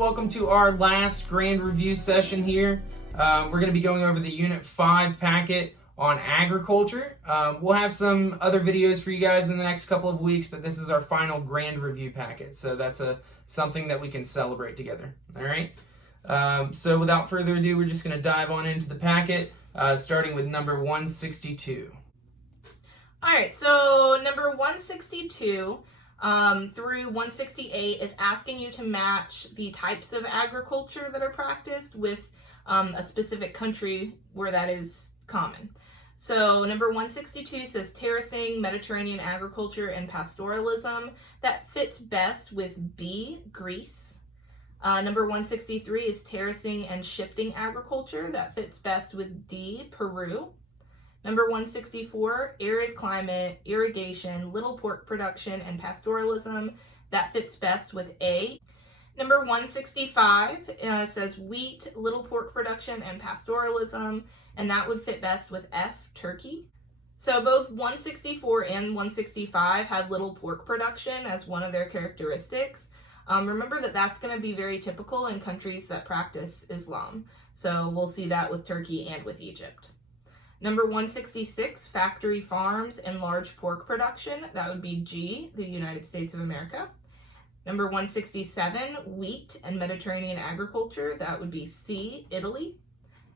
welcome to our last grand review session here. We're going to be going over the Unit 5 packet on agriculture. We'll have some other videos for you guys in the next couple of weeks, but this is our final grand review packet, so that's something that we can celebrate together. All right. So without further ado, we're just going to dive on into the packet, starting with number 162. All right, so number 162 through 168 is asking you to match the types of agriculture that are practiced with a specific country where that is common. So number 162 says terracing, Mediterranean agriculture, and pastoralism. That fits best with B, Greece. Number 163 is terracing and shifting agriculture. That fits best with D, Peru. Number 164, arid climate, irrigation, little pork production, and pastoralism. That fits best with A. Number 165 says wheat, little pork production, and pastoralism, and that would fit best with F, Turkey. So both 164 and 165 had little pork production as one of their characteristics. Remember that that's going to be very typical in countries that practice Islam. So we'll see that with Turkey and with Egypt. Number 166, factory farms and large pork production. That would be G, the United States of America. Number 167, wheat and Mediterranean agriculture. That would be C, Italy.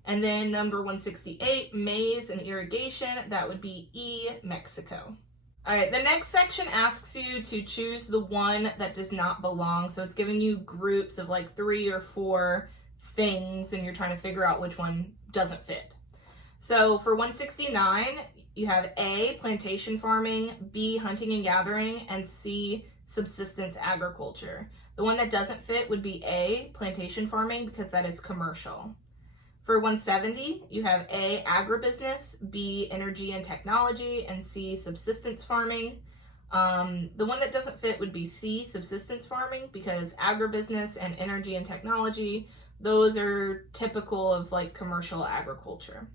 And then number 168, maize and irrigation. That would be E, Mexico. All right, the next section asks you to choose the one that does not belong. So it's giving you groups of like 3 or 4 things, and you're trying to figure out which one doesn't fit. So for 169, you have A, plantation farming, B, hunting and gathering, and C, subsistence agriculture. The one that doesn't fit would be A, plantation farming, because that is commercial. For 170, you have A, agribusiness, B, energy and technology, and C, subsistence farming. The one that doesn't fit would be C, subsistence farming, because agribusiness and energy and technology, those are typical of like commercial agriculture.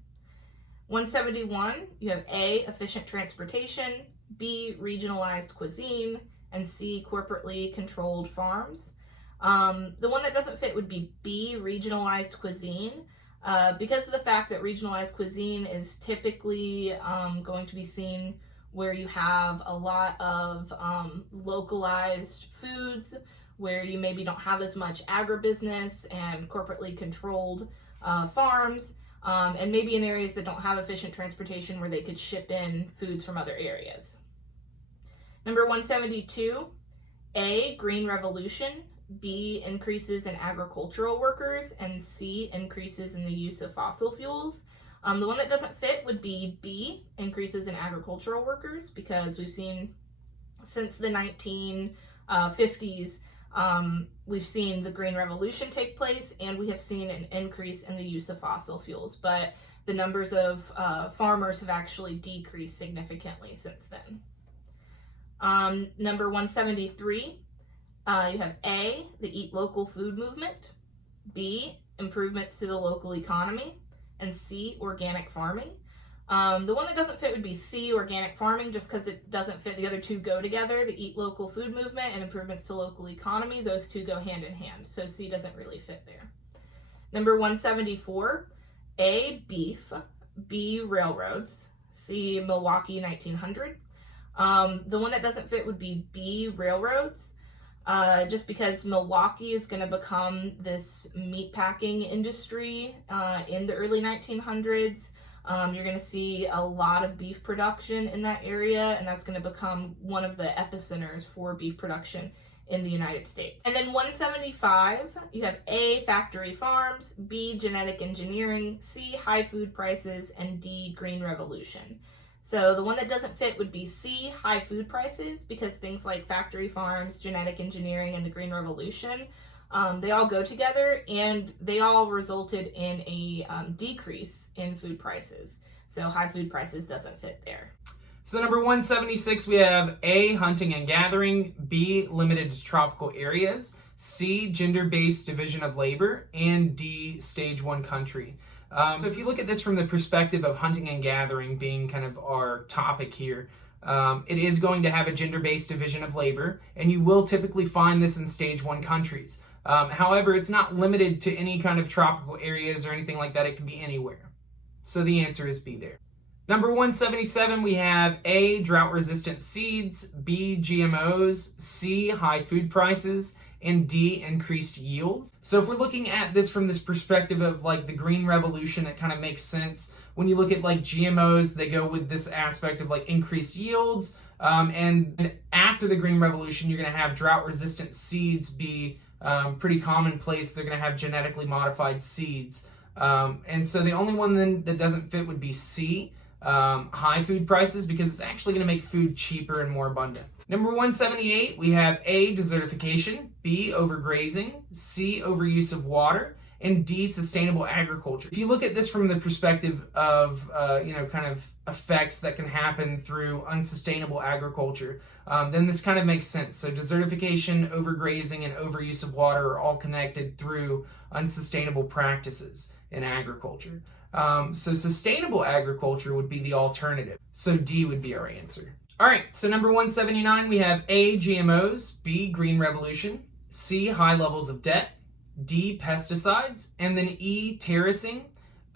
171, you have A, efficient transportation, B, regionalized cuisine, and C, corporately controlled farms. The one that doesn't fit would be B, regionalized cuisine, because of the fact that regionalized cuisine is typically going to be seen where you have a lot of localized foods, where you maybe don't have as much agribusiness and corporately controlled farms, and maybe in areas that don't have efficient transportation where they could ship in foods from other areas. Number 172, A, green revolution, B, increases in agricultural workers, and C, increases in the use of fossil fuels. The one that doesn't fit would be B, increases in agricultural workers, because we've seen since the 1950s, we've seen the Green Revolution take place, and we have seen an increase in the use of fossil fuels, but the numbers of farmers have actually decreased significantly since then. Number 173, you have A, the Eat Local Food Movement, B, improvements to the local economy, and C, organic farming. The one that doesn't fit would be C, organic farming, just because it doesn't fit. The other two go together, the Eat Local Food Movement and improvements to local economy. Those two go hand in hand, so C doesn't really fit there. Number 174, A, beef, B, railroads, C, Milwaukee 1900. The one that doesn't fit would be B, railroads, just because Milwaukee is going to become this meatpacking industry in the early 1900s. You're going to see a lot of beef production in that area, and that's going to become one of the epicenters for beef production in the United States. And then 175, you have A, factory farms, B, genetic engineering, C, high food prices, and D, green revolution. So the one that doesn't fit would be C, high food prices, because things like factory farms, genetic engineering, and the green revolution, they all go together, and they all resulted in a decrease in food prices. So high food prices doesn't fit there. So number 176, we have A, hunting and gathering, B, limited to tropical areas, C, gender-based division of labor, and D, stage 1 country. So if you look at this from the perspective of hunting and gathering being kind of our topic here, it is going to have a gender-based division of labor, and you will typically find this in stage 1 countries. However, it's not limited to any kind of tropical areas or anything like that. It can be anywhere. So the answer is B there. Number 177, we have A, drought-resistant seeds, B, GMOs, C, high food prices, and D, increased yields. So if we're looking at this from this perspective of like the Green Revolution, it kind of makes sense. When you look at like GMOs, they go with this aspect of like increased yields. And after the Green Revolution, you're going to have drought-resistant seeds be pretty commonplace. They're going to have genetically modified seeds. And so the only one then that doesn't fit would be C, high food prices, because it's actually going to make food cheaper and more abundant. Number 178, we have A, desertification, B, overgrazing, C, overuse of water, and D, sustainable agriculture. If you look at this from the perspective of, kind of effects that can happen through unsustainable agriculture, then this kind of makes sense. So desertification, overgrazing, and overuse of water are all connected through unsustainable practices in agriculture. So sustainable agriculture would be the alternative. So D would be our answer. All right, so number 179, we have A, GMOs, B, Green Revolution, C, high levels of debt, D, pesticides, and then E, terracing.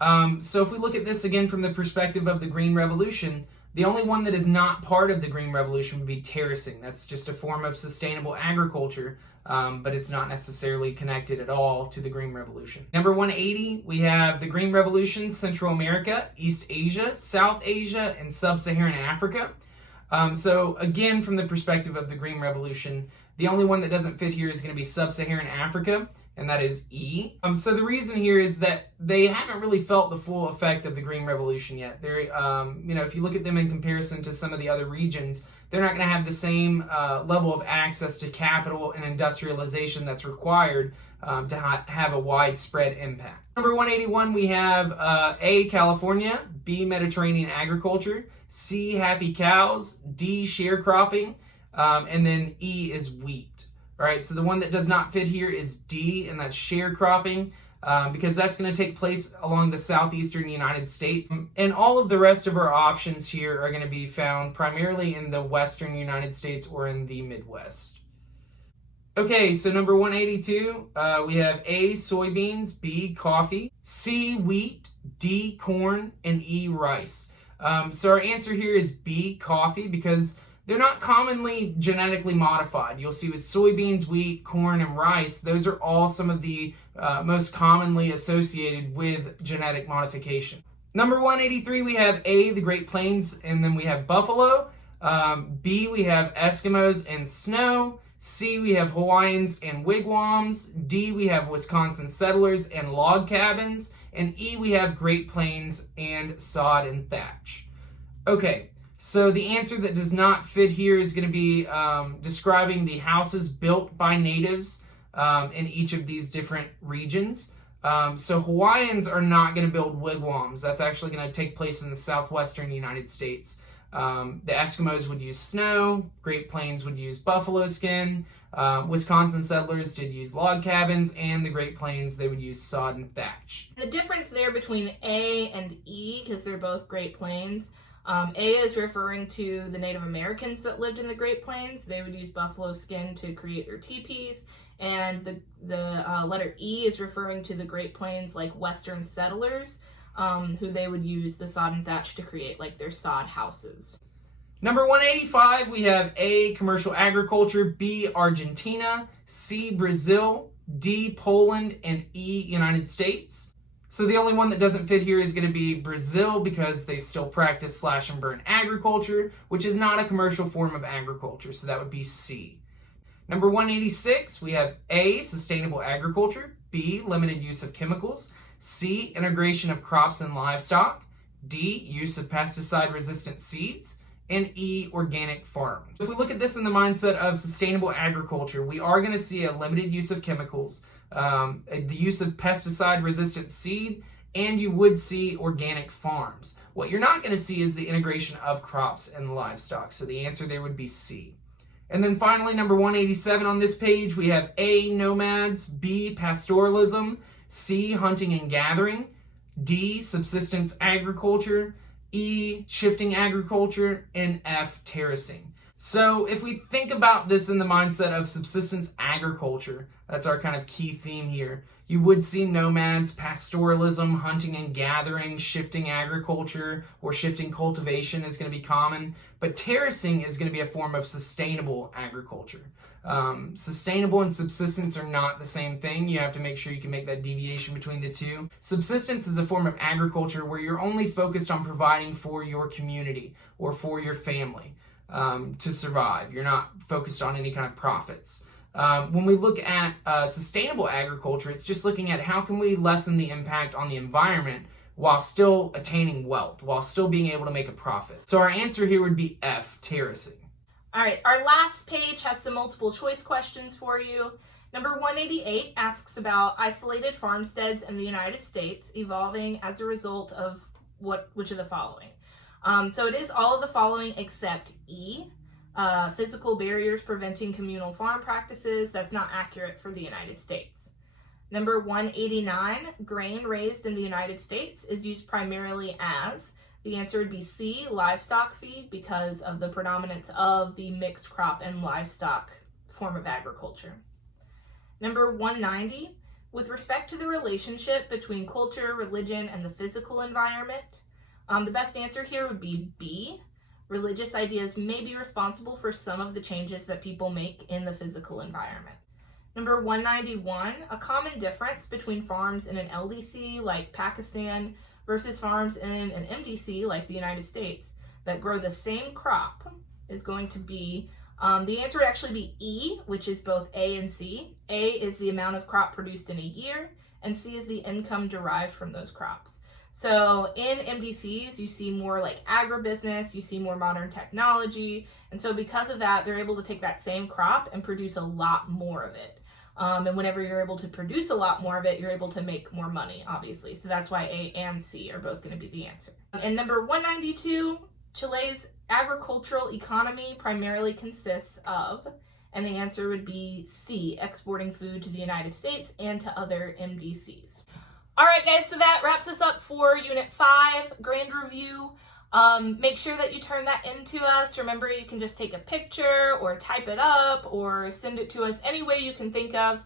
So if we look at this again from the perspective of the Green Revolution, the only one that is not part of the Green Revolution would be terracing. That's just a form of sustainable agriculture, but it's not necessarily connected at all to the Green Revolution. Number 180, we have the Green Revolution, Central America, East Asia, South Asia, and Sub-Saharan Africa. So again, from the perspective of the Green Revolution, the only one that doesn't fit here is going to be Sub-Saharan Africa, and that is E. So the reason here is that they haven't really felt the full effect of the Green Revolution yet. They're, if you look at them in comparison to some of the other regions, they're not going to have the same level of access to capital and industrialization that's required to have a widespread impact. Number 181, we have A, California, B, Mediterranean agriculture, C, happy cows, D, sharecropping, and then E is wheat. All right, so the one that does not fit here is D, and that's sharecropping, because that's going to take place along the southeastern United States. And all of the rest of our options here are going to be found primarily in the western United States or in the Midwest. Okay, so number 182, we have A, soybeans, B, coffee, C, wheat, D, corn, and E, rice. So our answer here is B, coffee, because they're not commonly genetically modified. You'll see with soybeans, wheat, corn, and rice, those are all some of the most commonly associated with genetic modification. Number 183, we have A, the Great Plains, and then we have buffalo. B, we have Eskimos and snow. C, we have Hawaiians and wigwams. D, we have Wisconsin settlers and log cabins. And E, we have Great Plains and sod and thatch. Okay, so the answer that does not fit here is going to be describing the houses built by natives in each of these different regions. So Hawaiians are not going to build wigwams. That's actually going to take place in the southwestern United States. The Eskimos would use snow, Great Plains would use buffalo skin, Wisconsin settlers did use log cabins, and the Great Plains, they would use sod and thatch. The difference there between A and E, because they're both Great Plains, A is referring to the Native Americans that lived in the Great Plains. They would use buffalo skin to create their teepees. And the letter E is referring to the Great Plains, like Western settlers, who they would use the sod and thatch to create like their sod houses. Number 185, we have A, commercial agriculture, B, Argentina, C, Brazil, D, Poland, and E, United States. So the only one that doesn't fit here is going to be Brazil, because they still practice slash and burn agriculture, which is not a commercial form of agriculture, so that would be C. Number 186, we have A, sustainable agriculture, B, limited use of chemicals, C, integration of crops and livestock, D, use of pesticide-resistant seeds, and E, organic farms. If we look at this in the mindset of sustainable agriculture, we are going to see a limited use of chemicals, the use of pesticide-resistant seed, and you would see organic farms. What you're not going to see is the integration of crops and livestock, so the answer there would be C. And then finally, number 187 on this page, we have A, nomads, B, pastoralism, C, hunting and gathering, D, subsistence agriculture, E, shifting agriculture, and F, terracing. So if we think about this in the mindset of subsistence agriculture, that's our kind of key theme here. You would see nomads, pastoralism, hunting and gathering, shifting agriculture, or shifting cultivation is going to be common. But terracing is going to be a form of sustainable agriculture. Sustainable and subsistence are not the same thing. You have to make sure you can make that deviation between the two. Subsistence is a form of agriculture where you're only focused on providing for your community or for your family to survive. You're not focused on any kind of profits. When we look at sustainable agriculture, it's just looking at how can we lessen the impact on the environment while still attaining wealth, while still being able to make a profit. So our answer here would be F, terracing. All right, our last page has some multiple choice questions for you. Number 188 asks about isolated farmsteads in the United States evolving as a result of which of the following? So it is all of the following except E, physical barriers preventing communal farm practices. That's not accurate for the United States. Number 189, grain raised in the United States is used primarily as. The answer would be C, livestock feed, because of the predominance of the mixed crop and livestock form of agriculture. Number 190, with respect to the relationship between culture, religion, and the physical environment, the best answer here would be B. Religious ideas may be responsible for some of the changes that people make in the physical environment. Number 191, a common difference between farms in an LDC like Pakistan versus farms in an MDC like the United States that grow the same crop is going to be, the answer would actually be E, which is both A and C. A is the amount of crop produced in a year, and C is the income derived from those crops. So in MDCs, you see more like agribusiness, you see more modern technology, and so because of that, they're able to take that same crop and produce a lot more of it. And whenever you're able to produce a lot more of it, you're able to make more money, obviously. So that's why A and C are both going to be the answer. And number 192, Chile's agricultural economy primarily consists of, and the answer would be C, exporting food to the United States and to other MDCs. All right, guys, so that wraps us up for Unit 5, Grand Review. Make sure that you turn that into us. Remember, you can just take a picture or type it up or send it to us any way you can think of.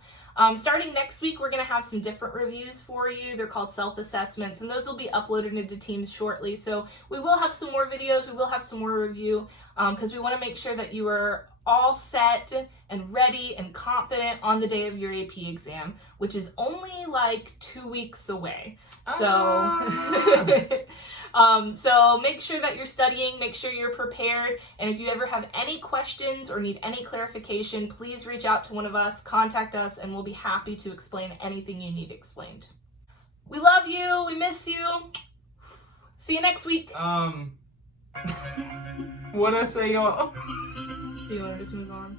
Starting next week, we're going to have some different reviews for you. They're called self-assessments, and those will be uploaded into Teams shortly. So we will have some more videos. We will have some more review because we want to make sure that you are all set and ready and confident on the day of your AP exam, which is only like 2 weeks away. So make sure that you're studying, make sure you're prepared, and if you ever have any questions or need any clarification, please reach out to one of us, contact us, and we'll be happy to explain anything you need explained. We love you, we miss you. See you next week. What did I say, y'all? Do you want to just move on?